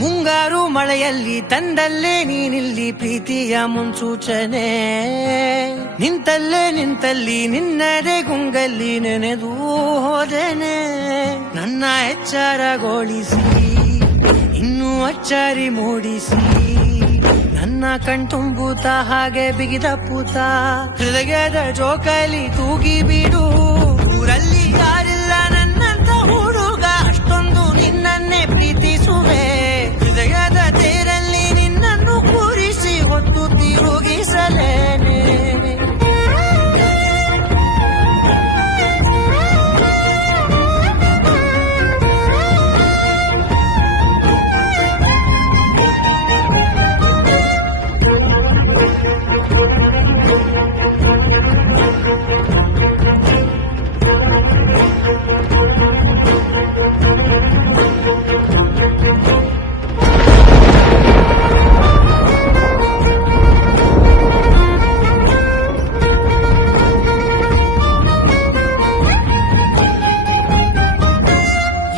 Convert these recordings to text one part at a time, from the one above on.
ಮುಂಗಾರು ಮಳೆಯಲ್ಲಿ ತಂದಲ್ಲೇ ನೀನಿಲ್ಲಿ ಪ್ರೀತಿಯ ಮುನ್ಸೂಚನೆ, ನಿಂತಲ್ಲಿ ನಿನ್ನದೇ ಗುಂಗಲ್ಲಿ ನೆನೆದು ಹೋದೆನೆ. ನನ್ನ ಎಚ್ಚರಗೊಳಿಸಿ ಇನ್ನೂ ಅಚ್ಚರಿ ಮೂಡಿಸಿ, ನನ್ನ ಕಣ್ತುಂಬುತ್ತ ಹಾಗೆ ಬಿಗಿದ ಪೂತ ಹೃದಯದ ಜೋಕಾಲಿ ತೂಗಿ ಬಿಡು. ಊರಲ್ಲಿ ಯಾರಿಲ್ಲ ನನ್ನಂತ ಹುಡುಗ, ಅಷ್ಟೊಂದು ನಿನ್ನನ್ನೇ ಪ್ರೀತಿಸುವೆ. ಹೃದಯದ ತೇರಲ್ಲಿ ನಿನ್ನನ್ನು ಕೂರಿಸಿ ಹೊತ್ತು ತಿರುಗಿಸಲೇನೆ.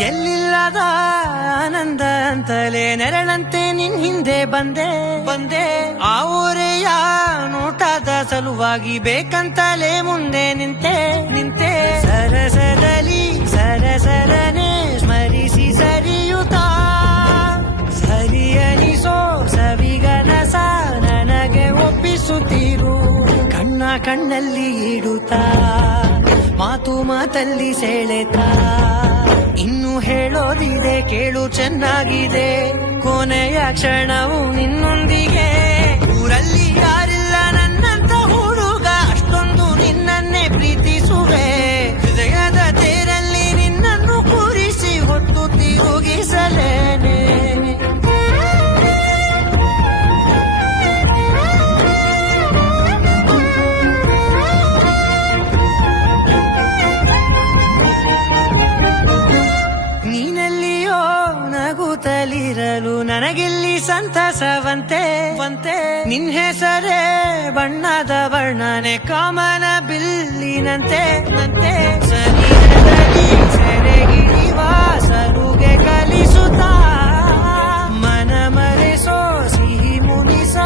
ಎಲ್ಲಿಲ್ಲದ ಆನಂದ ಅಂತಲೇ ನೆರಳಂತೆ ನಿನ್ ಹಿಂದೆ ಬಂದೆ. ಆ ಊರೆಯ ನೋಟದ ಸಲುವಾಗಿ ಬೇಕಂತಲೇ ಮುಂದೆ ನಿಂತೆ. ಸರಸರನೆ ಸ್ಮರಿಸಿ ಸರಿಯುತ್ತಾ, ಸರಿಯನಿಸೋ ಸವಿಗನಸ ನನಗೆ ಒಪ್ಪಿಸುತ್ತೀರು. ಕಣ್ಣಲ್ಲಿ ಇಡುತ್ತಾ, ಮಾತಲ್ಲಿ ಸೆಳೆತಾ, ಇನ್ನು ಹೇಳೋದಿದೆ ಕೇಳು ಚೆನ್ನಾಗಿದೆ. ಕೊನೆಯ ಕ್ಷಣವು ನಿನ್ನೊಂದಿಗೆ. ಊರಲ್ಲಿ ಯಾರಿಲ್ಲ ನನ್ನಂತ ಹುಡುಗ, ಅಷ್ಟೊಂದು ನಿನ್ನನ್ನೇ ಪ್ರೀತಿಸುವೆ. ಹೃದಯದ ತೇರಲ್ಲಿ ನಿನ್ನನ್ನು ಕೂರಿಸಿ ಹೊತ್ತು ತಿರುಗಿಸಲೇನೆ. ನೀನೆಲ್ಲಿಯೋ ನಗುತ್ತಲಿರಲು ನನಗಿಲ್ಲಿ ಸಂತಸವಂತೆ. ನಿನ್ ಹೆಸರೇ ಬಣ್ಣದ ವರ್ಣನೆ ಕಾಮನ ಬಿಲ್ಲಿನಂತೆ. ಶರೀರದಲ್ಲಿ ಸೆರೆಗಿಳಿವ ಸರುಗೆ ಕಲಿಸುತ್ತಾ, ಮನ ಮರೆಸೋ ಸಿಹಿ ಮುನಿಸ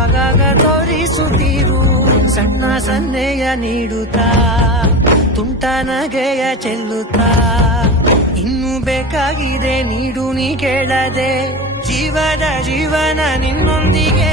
ಆಗಾಗ ತೋರಿಸುತ್ತೀರು. ಸಣ್ಣ ಸನ್ನೆಯ ನೀಡುತ್ತಾ, ತುಂಟ ನಗೆಯ ಚೆಲ್ಲುತ್ತಾ, ಇನ್ನು ಬೇಕಾಗಿದೆ ನೀಡು ನೀ ಕೇಳದೆ. ಜೀವನ ನಿನ್ನೊಂದಿಗೆ.